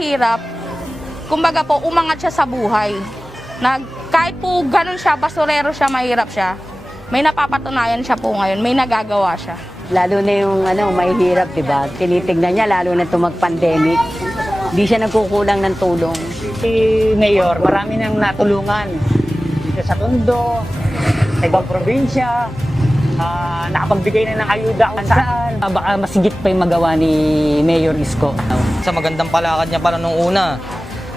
mahirap, kumbaga po, umangat siya sa buhay. Kahit po ganun siya, basurero siya, mahirap siya, may napapatunayan siya po ngayon, may nagagawa siya. Lalo na yung mahihirap, diba? Tinitignan niya, lalo na itong mag-pandemic. Hindi siya nagkukulang ng tulong. Si Mayor, marami nang natulungan dito sa Tondo, sa ibang probinsya, nakapagbigay na ng ayuda kung saan. Baka masigit pa yung magawa ni Mayor Isko. Sa magandang palakad niya para nung una,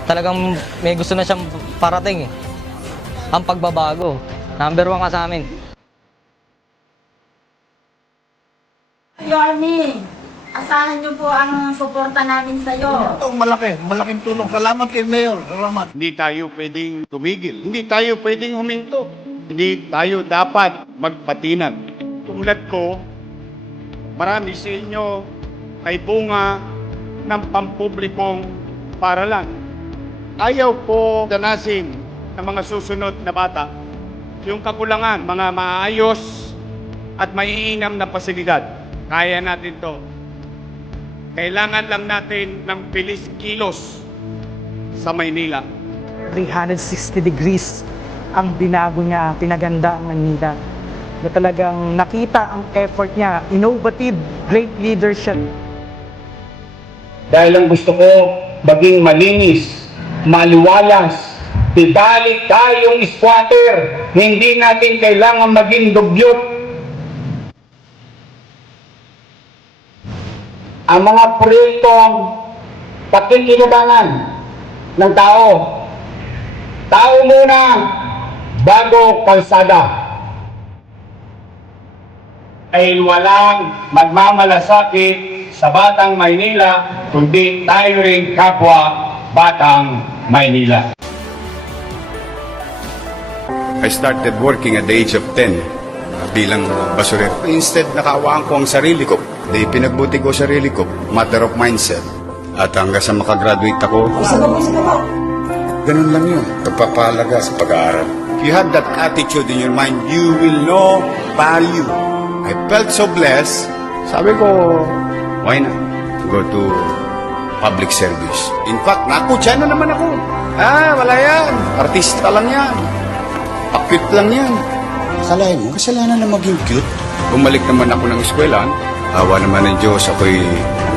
talagang may gusto na siyang parating. Ang pagbabago. Number 1 ka sa amin. Yorme, asahan niyo po ang suporta namin sa iyo. Ito, malaking tulong. Salamat kay Mayor. Salamat. Hindi tayo pwedeng tumigil. Hindi tayo pwedeng huminto. Hindi tayo dapat magpatinag. Tulad ko, marami sa inyo ay bunga ng pampublikong paralan. Ayaw po danasin ng mga susunod na bata yung kakulangan, mga maayos at maiinam na pasilidad. Kaya natin to. Kailangan lang natin ng bilis kilos sa Maynila. 360 degrees ang binago niya, pinaganda ang Manila. Na talagang nakita ang effort niya, innovative, great leadership. Dahil ang gusto ko maging malinis, maliwalas, didali tayong squatter, hindi natin kailangan maging dugyot. Ang mga proyektong pakikinabangan ng tao. Tao muna, bago kalsada. Ay walang magmamalasakit sa Batang Maynila, kundi tayo rin kapwa Batang Maynila. I started working at the age of 10 bilang basurero. Instead, nakaawaan ko ang sarili ko. Di pinagbuti ko sarili ko, matter of mindset. At hanggang sa makagraduate ako, ganun lang yun, pagpapahalaga sa pag-aaral. If you have that attitude in your mind, you will know value. I felt so blessed. Sabi ko, why not go to public service? In fact, nakutya na naman ako. Wala yan. Artista lang yan. Pa-cute lang yan. Akalain mo, kasalanan na maging cute. Bumalik naman ako ng eskwelahan. Awa naman ng Diyos, ako'y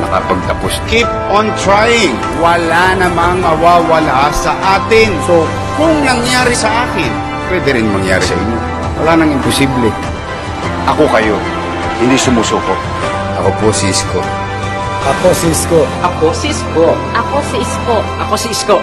nakapagtapos. Keep on trying. Wala namang mawawala sa atin. So, kung nangyari sa akin, pwede rin mangyari sa inyo. Wala nang imposible. Ako kayo, hindi sumusuko. Ako po si Isko. Ako si Isko. Ako si Isko. Ako si Isko. Ako si Isko.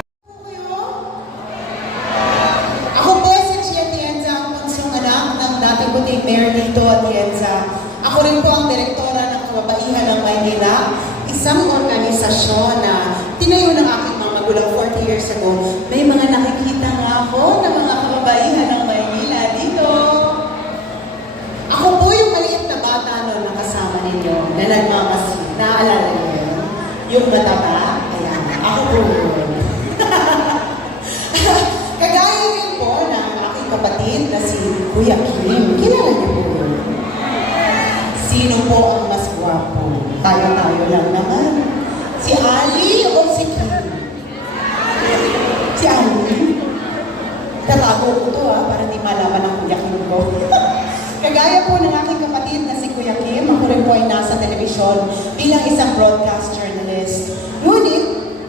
Ako po si Chia Atienza, ang punsong anak ng dating puting Mayor Tito Atienza. Ako rin po ang direktora ng Kababaihan ng Maynila, isang organisasyon na tinayo ng aking mga magulang 40 years ago. May mga nakikita nga ako ng mga kababaihan ng Maynila dito. Ako po yung maliit na bata noon na kasama ninyo, na nagmamasid. Naaalala niyo yun? Yung mataba? Ayan, ako po yun. Kagaya rin po ng aking kapatid na si Kuya Kim. Kilala niyo po yun? Sino po ang mas gwapo? Tayo-tayo lang naman. Si Ali o si Kim? Si Ali? Tatago ko to para di malaman ang Kuya Kim ko. Kagaya po ng aking kapatid na si Kuya Kim, ako rin po ay nasa telebisyon bilang isang broadcast journalist. Ngunit,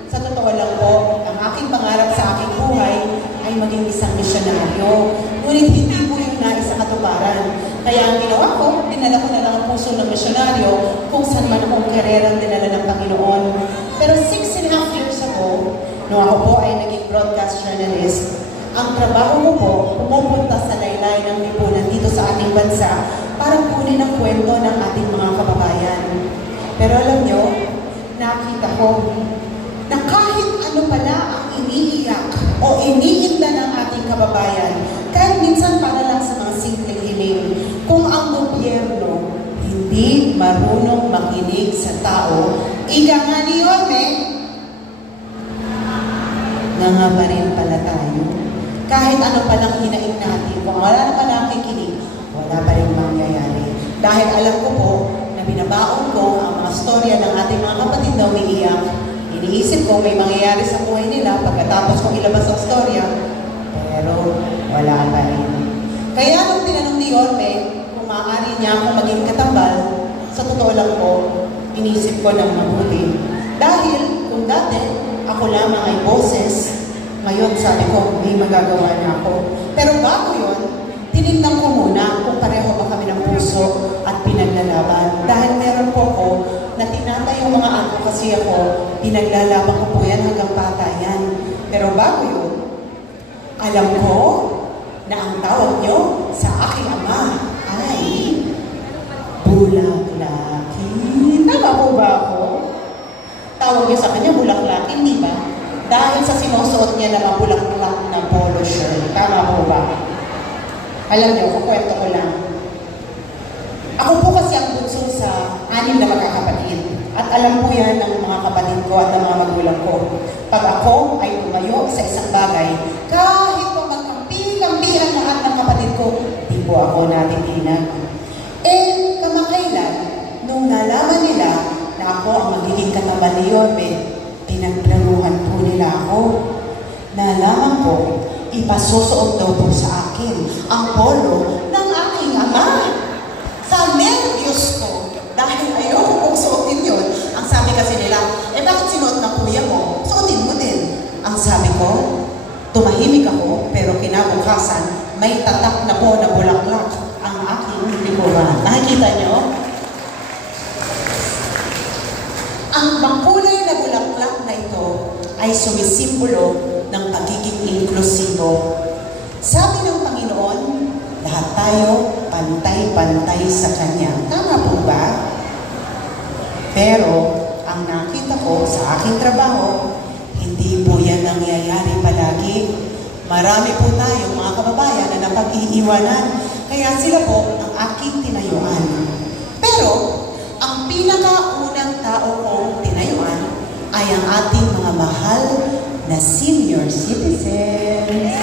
sa totoo lang po, ang aking pangarap sa aking buhay ay maging isang misyonaryo. Ngunit hindi po yung nais sa katuparan. Kaya ang ginawa ko, dinala ko na lang ang puso ng misyonaryo kung saan man akong karerang dinala ng Panginoon. Pero 6.5 years ago, nung ako po ay naging broadcast journalist, ang trabaho ko po, pumupunta sa laylay ng lipunan dito sa ating bansa para kunin ang kwento ng ating mga kababayan. Pero alam nyo, nakita ko na kahit ano pala ang iniiyak o iniinda ng ating kababayan, kahit minsan para lang sa mga simpleng hiling, kung ang gobyerno hindi marunong makinig sa tao, ika nga ni Yorme, nga pa rin pala tayo. Kahit ano palang hinaing natin, kung wala na pa nakikinig, wala pa rin mangyayari. Dahil alam ko po na binabaon ko ang mga storya ng ating mga kapatid na umiiyak, Iniisip ko may mangyayari sa buhay nila pagkatapos kong ilabas ang storya, pero wala pa rin. Kaya nung tinanong ni Yorme kung maaari niya akong maging katambal, sa totoo lang po, inisip ko ng mabuti. Dahil kung dati ako lamang ay boses, ngayon sabi ko may magagawa na ako. Pero bago yun, tinignan ko muna kung pareho ba kami ng puso at pinaglalaban. Dahil meron po ko na tinatay yung mga advocacy ako, pinaglalaban ko po yan hanggang patayan. Pero bago yun, alam ko na ang tawag nyo sa aking ama ay bulaklaki. Tama po ba ako? Tawag nyo sa kanya bulaklaki, hindi ba? Dahil sa sinusuot niya na mga bulaklak na polo shirt. Tama po ba? Alam nyo, kukwento ko lang. Ako po kasi ang bunso sa 6 na magkakapatid. At alam po yan ng mga kapatid ko at ng mga magulang ko. Pag ako ay tumayo sa isang bagay, kahit pa magkampi ang lahat ng kapatid ko, di po ako natitinag. Eh, kamakailan, nung nalaman nila na ako ang magiging katambal ni Yorme, pinagplanuhan po nila ako. Nalaman ko, ipasusuot daw po sa akin ang polo ng aking ama. Sa nervyos ko, dahil ayoko kong suotin yun, ang sabi kasi nila, bakit sinuot ng kuya mo? Suotin mo din. Ang sabi ko, tumahimik ako, pero kinabukasan, may tatak na po na bulaklak ang aking likuran. Nakikita nyo? Ang makulay na bulaklak na ito ay sumisimbolo ng pagiging inklusibo. Sabi ng Panginoon, lahat tayo pantay-pantay sa Kanya. Tama po ba? Pero, ang nakita ko sa aking trabaho, hindi po yan nangyayari palagi. Marami po tayong mga kababayan na napag-iiwanan. Kaya sila po ang aking tinayuan. Pero, ang pinakaunang tao kong tinayuan ay ang ating mga mahal na senior citizens.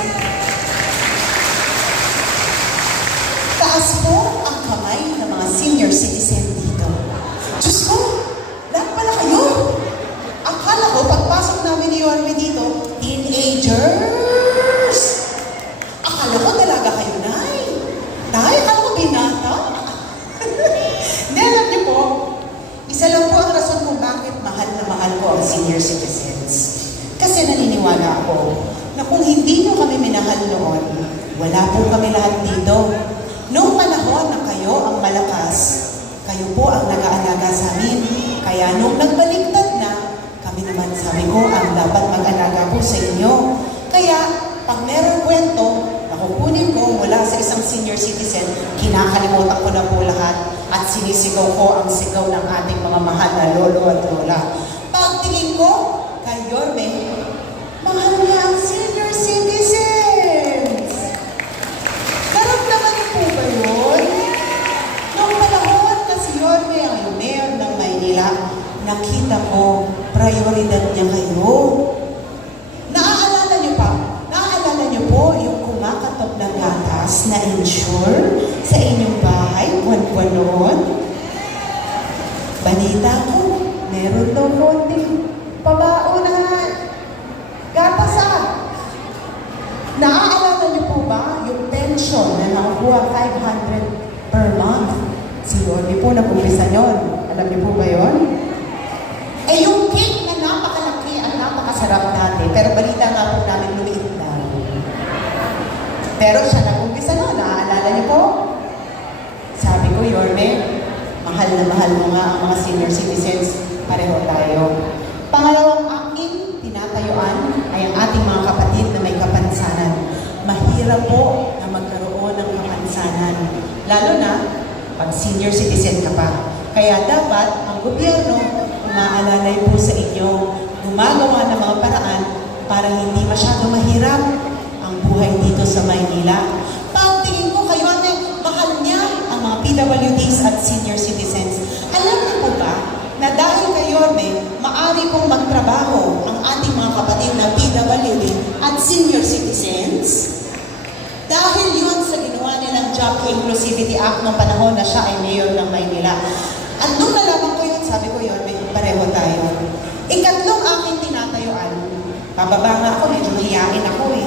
Taas po ang kamay ng mga senior citizen dito. Diyos ko, lahat pala kayo. Akala ko, pagpasok namin ni Yorme dito, teenagers. Akala ko talaga kayo, Nay. Tay, akala ko binata. Hindi, alam niyo po, isa lang po ang rason kung bakit mahal na mahal ko ang senior citizens. Kasi naniniwala ako na kung hindi nyo kami minahal noon, wala po kami lahat dito. Noong panahon na kayo ang malakas, kayo po ang nag-aalaga sa amin. Kaya nung nagbaliktad na, kami naman sabi ko ang dapat mag-alaga po sa inyo. Kaya pag meron kwento, nakukunin ko mula sa isang senior citizen, kinakalimutan ko na po lahat at sinisigaw ko ang sigaw ng ating mga mahal na lolo at lola. Pagtingin ko, kay Yorme, mahal niya ang senior citizens. Naramdaman niyo po ba yun? Noong panahon na si Yorme ang mayor ng Maynila, nakita ko, prioridad niya kayo. Naaalala niyo po yung kumakatok na gatas na insure sa inyong bahay buwan-buwan noon? Balita ko, meron daw konting pabaunahan. Gatas Naaalala niyo po ba yung pension na nakukuha 500 per month? Si Yorme po nag-umpisa yun. Alam niyo po ba yun? Eh yung cake na napakalaki at napakasarap dati, pero balita nga po namin lumiit na. Pero siya nag-umpisa na, naaalala niyo po? Sabi ko, Yorme, mahal na mahal mo nga ang mga senior citizens, pareho tayo. Pangalawang aking tinatayuan ay ang ating mga kapatid na may kapansanan. Mahirap po na magkaroon ng kapansanan, lalo na pag senior citizen ka pa. Kaya dapat ang gobyerno umaalalay po sa inyo, gumagawa ng mga paraan para hindi masyado mahirap ang buhay dito sa Maynila. Pagtingin ko kayo, mahal niya ang mga PWDs at senior citizens. Alam niyo po ba na dahil kay Yorme, maaari pong magtrabaho ang ating mga kapatid na PWD at senior citizens? Dahil yun sa ginawa nilang Job Inclusivity Act noong panahon na siya ay mayor ng Maynila. At nung nalaman ko yun, sabi ko, Yorme, pareho tayo. Ikatlong aking Pababa nga ako, medyo mahihain ako eh.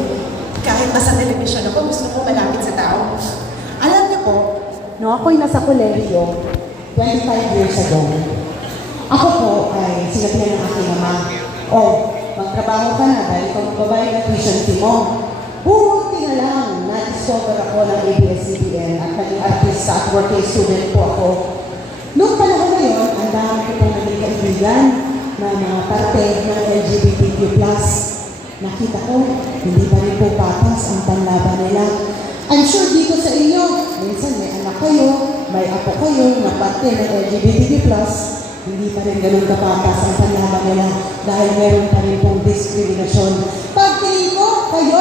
Kahit nasa telebisyon ako, gusto ko malapit sa tao. Alam niyo po, no, ako'y nasa kolehiyo 25 years ago. Ako po ay sinabihan ng aking ama, magtrabaho ka na dahil ikaw magbabayad ng tuition fee mo. Buti nga lang, na-discover ako ng ABS-CBN at naging artista at working student po ako. Noong panahon na yun, ang dami ko pong naging kaibigan na mga parte ng LGBTQ+. Nakita ko, hindi pa rin po patas ang panlaban nila. I'm sure dito sa inyo, minsan may anak kayo, may apo kayo na parte ng LGBTQ+, hindi pa rin ganun kapatas ang panlaban nila dahil meron pa rin pong diskriminasyon. Pagtingin ko, kayo,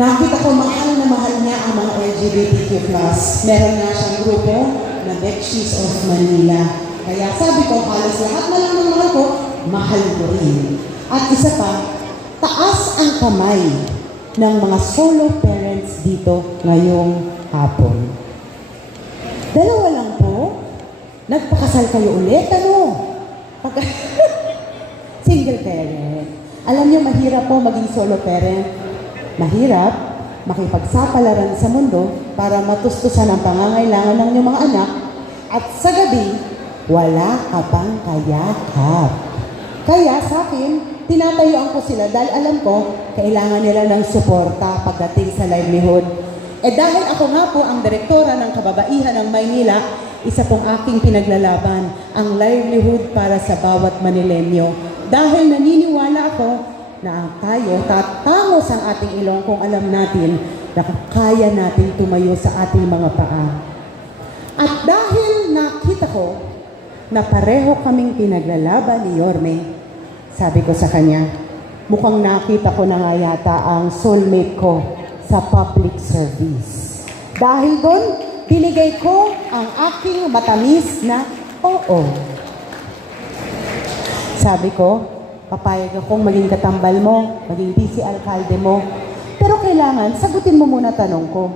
nakita ko mahal na mahal niya ang mga LGBTQ+. Meron nga siyang grupo na Betchies of Manila. Kaya sabi ko, halos lahat na lang ng mahal ko, mahal ko rin. At isa pa, taas ang kamay ng mga solo parents dito ngayong hapon. Dalawa lang po, nagpakasal kayo ulit, single parent. Alam niyo, mahirap po maging solo parent. Mahirap makipagsapalaran sa mundo para matustusan ang pangangailangan ng inyong mga anak at sa gabi, wala ka pang kayakap. Kaya sa akin, tinatayuan ko sila dahil alam ko, kailangan nila ng suporta pagdating sa livelihood. Dahil ako nga po ang direktora ng Kababaihan ng Maynila, isa pong aking pinaglalaban, ang livelihood para sa bawat Manilenyo. Dahil naniniwala ako na ang tayo, tatangos ang ating ilong kung alam natin na kaya natin tumayo sa ating mga paa. At dahil nakita ko na pareho kaming pinaglalaban ni Yorme, sabi ko sa kanya, mukhang nakita ko na nga yata ang soulmate ko sa public service. Dahil doon, binigay ko ang aking matamis na oo. Sabi ko, papayag akong maging katambal mo, maging vice alkalde mo. Pero kailangan, sagutin mo muna tanong ko.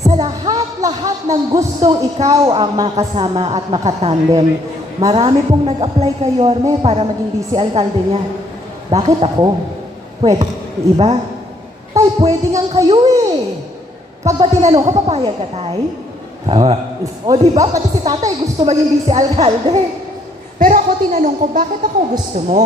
Sa lahat-lahat ng gustong ikaw ang makasama at makatandem, marami pong nag-apply kay Yorme para maging vice alkalde niya. Bakit ako? Pwede iba? Tay, pwede nga kayo eh. Pag ba tinanong ka, papayag ka, tay? Tama. O diba, pati si tatay gusto maging vice alkalde. Pero ako tinanong ko, bakit ako gusto mo?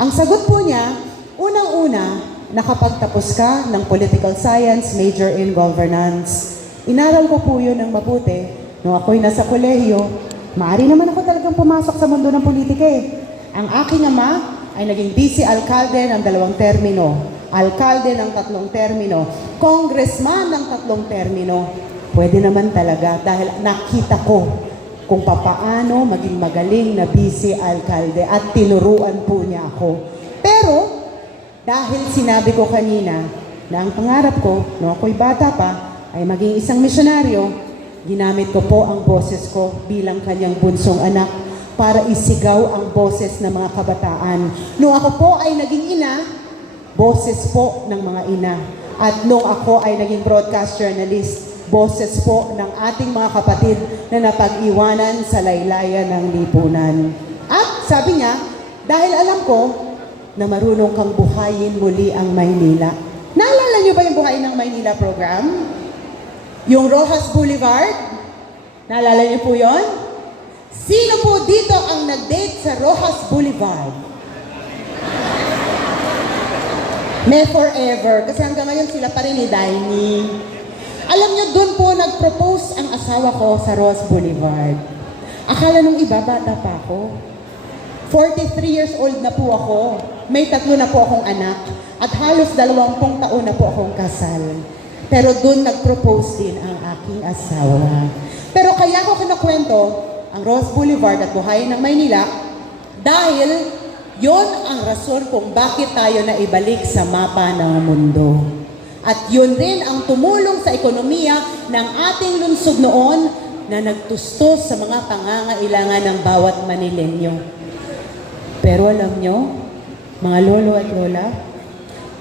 Ang sagot po niya, unang-una, nakapagtapos ka ng political science, major in governance. Inaral ko po yun ng mabuti. Nung ako'y nasa kolehiyo, maaari naman ako talagang pumasok sa mundo ng politika eh. Ang aking ama ay naging vice alkalde ng 2 termino, alkalde ng 3 termino, congressman ng 3 termino. Pwede naman talaga dahil nakita ko kung papaano maging magaling na vice alkalde at tinuruan po niya ako. Pero, dahil sinabi ko kanina na ang pangarap ko, nung ako'y bata pa, ay maging isang misyonaryo, ginamit ko po ang boses ko bilang kanyang bunsong anak para isigaw ang boses ng mga kabataan. Nung ako po ay naging ina, boses po ng mga ina. At nung ako ay naging broadcast journalist, boses po ng ating mga kapatid na napag-iwanan sa laylayan ng lipunan. At sabi niya, dahil alam ko na marunong kang buhayin muli ang Maynila. Naalala niyo ba yung Buhayin ng Maynila program? Yung Rojas Boulevard? Naalala niyo po yon? Sino po dito ang nag-date sa Rojas Boulevard? May forever. Kasi hanggang ngayon sila pa rin ni Daini. Alam niyo, doon po nag-propose ang asawa ko sa Rojas Boulevard. Akala nung iba, bata pa ako. 43 years old na po ako. May 3 na po akong anak. At halos 20 taon na po akong kasal. Pero doon nag-propose din ang aking asawa. Pero kaya ko kinakwento ang Rojas Boulevard at Buhayin ng Maynila dahil yon ang rason kung bakit tayo na ibalik sa mapa ng mundo. At yun rin ang tumulong sa ekonomiya ng ating lungsod noon na nagtustos sa mga pangangailangan ng bawat Manilenyo. Pero alam nyo, mga lolo at lola,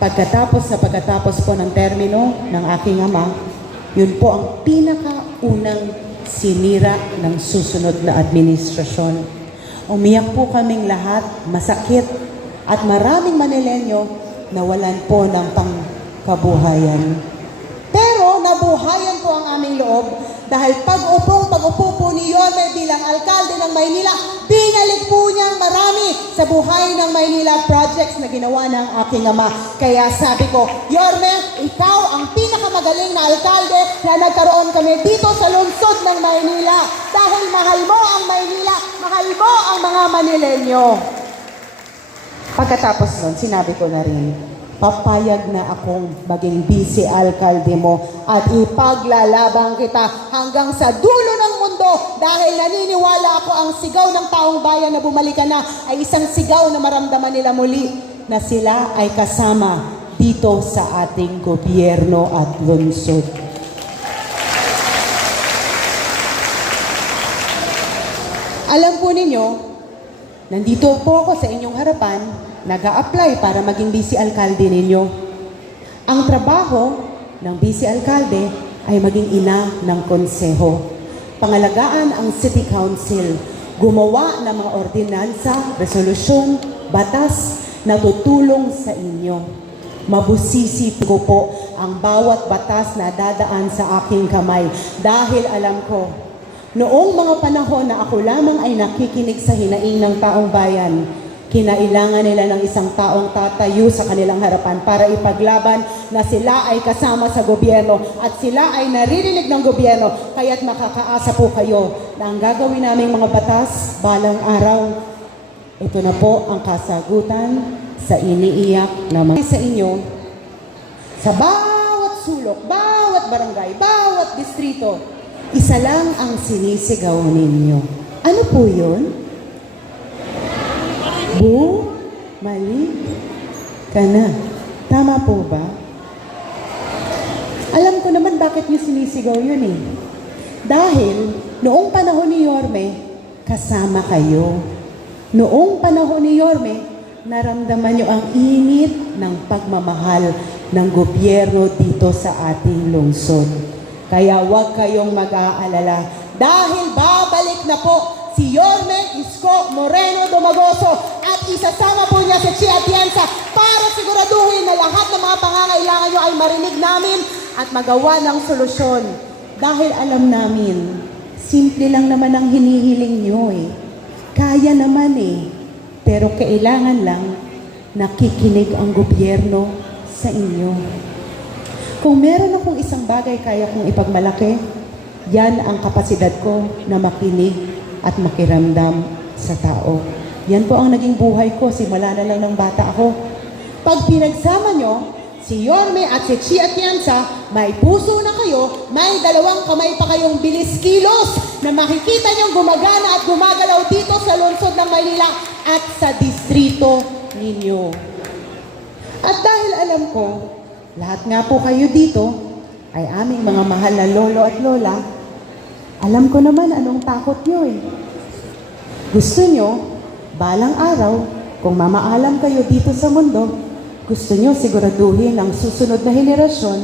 pagkatapos po ng termino ng aking ama, yun po ang pinakaunang sinira ng susunod na administrasyon. Umiyak po kaming lahat, masakit, at maraming Manilenyo nawalan po ng pangkabuhayan. Pero nabuhayan po ang aming loob dahil pag-upo po ni Yorme bilang alkalde ng Maynila, binalik po niyang marami sa buhay ng Maynila projects na ginawa ng aking ama. Kaya sabi ko, Yorme, ikaw ang pinakamagaling na alkalde na nagkaroon kami dito sa lungsod ng Maynila. Dahil mahal mo ang Maynila, mahal mo ang mga Manilenyo. Pagkatapos nun, sinabi ko na rin, papayag na akong maging vice-alkalde mo at ipaglalaban kita hanggang sa dulo ng mundo dahil naniniwala ako ang sigaw ng taong bayan na bumalik ka na ay isang sigaw na maramdaman nila muli na sila ay kasama dito sa ating gobyerno at lungsod. Alam po ninyo, nandito po ako sa inyong harapan, nag-a-apply para maging vice-alkalde ninyo. Ang trabaho ng vice-alkalde ay maging ina ng konseho. Pangalagaan ang City Council, gumawa ng mga ordinansa, resolusyon, batas na tutulong sa inyo. Mabusisi ko po ang bawat batas na dadaan sa aking kamay dahil alam ko, noong mga panahon na ako lamang ay nakikinig sa hinaing ng taong bayan, kinailangan nila ng isang taong tatayo sa kanilang harapan para ipaglaban na sila ay kasama sa gobyerno at sila ay naririnig ng gobyerno. Kaya't makakaasa po kayo na ang gagawin naming mga batas balang araw, ito na po ang kasagutan sa iniiyak na mga sa inyo. Sa bawat sulok, bawat barangay, bawat distrito, isa lang ang sinisigaw ninyo. Ano po yun? Mali ka na. Tama po ba? Alam ko naman bakit niyo sinisigaw yun eh. Dahil noong panahon ni Yorme, kasama kayo. Noong panahon ni Yorme, naramdaman niyo ang init ng pagmamahal ng gobyerno dito sa ating lungsod. Kaya huwag kayong mag-aalala. Dahil babalik na po si Yorme Isko Moreno Domagoso at isasama po niya si Chia Atienza para siguraduhin na lahat ng mga pangangailangan niyo ay marinig namin at magawa ng solusyon. Dahil alam namin, simple lang naman ang hinihiling niyo eh. Kaya naman eh. Pero kailangan lang nakikinig ang gobyerno sa inyo. Kung meron akong isang bagay kaya kong ipagmalaki, yan ang kapasidad ko na makinig at makiramdam sa tao. Yan po ang naging buhay ko, simula na lang ng bata ako. Pag pinagsama nyo, si Yorme at si Chia Atienza, may puso na kayo, may dalawang kamay pa kayong bilis kilos na makikita nyong gumagana at gumagalaw dito sa lungsod ng Maynila at sa distrito ninyo. At dahil alam ko, lahat nga po kayo dito ay aming mga mahal na lolo at lola, alam ko naman anong takot nyo eh. Gusto nyo, balang araw, kung mamaalam kayo dito sa mundo, gusto nyo siguraduhin ang susunod na henerasyon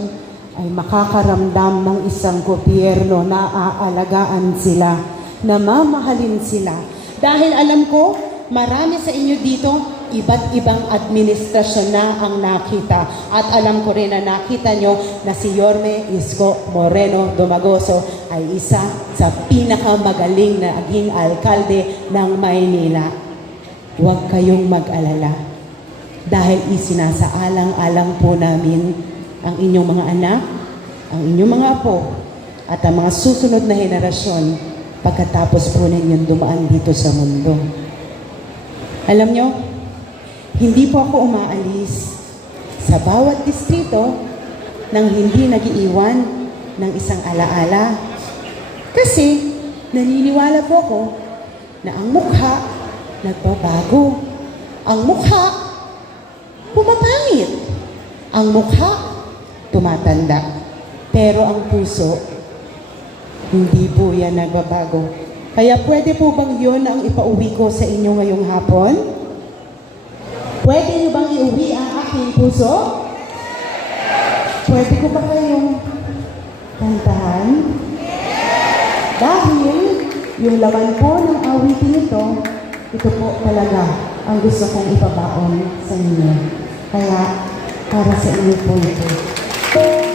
ay makakaramdam ng isang gobyerno na aalagaan sila, na mamahalin sila. Dahil alam ko, marami sa inyo dito, iba't ibang administrasyon na ang nakita. At alam ko rin na nakita nyo na si Yorme Isko Moreno Domagoso ay isa sa pinakamagaling na naging alkalde ng Maynila. Huwag kayong mag-alala. Dahil isinasaalang-alang po namin ang inyong mga anak, ang inyong mga apo, at ang mga susunod na henerasyon pagkatapos po ninyong dumaan dito sa mundo. Alam nyo, hindi po ako umaalis sa bawat distrito nang hindi nag-iiwan ng isang alaala. Kasi naniniwala po ako na ang mukha nagbabago. Ang mukha pumapangit. Ang mukha tumatanda. Pero ang puso, hindi po yan nagbabago. Kaya pwede po bang yun ang ipauwi ko sa inyo ngayong hapon? Pwede niyo bang iuwi ang aking puso? Pwede ko ba kayong kantahan? Dahil yung laman po ng awitin ito ito po talaga ang gusto kong ipabaon sa inyo. Kaya, para sa inyo po ito.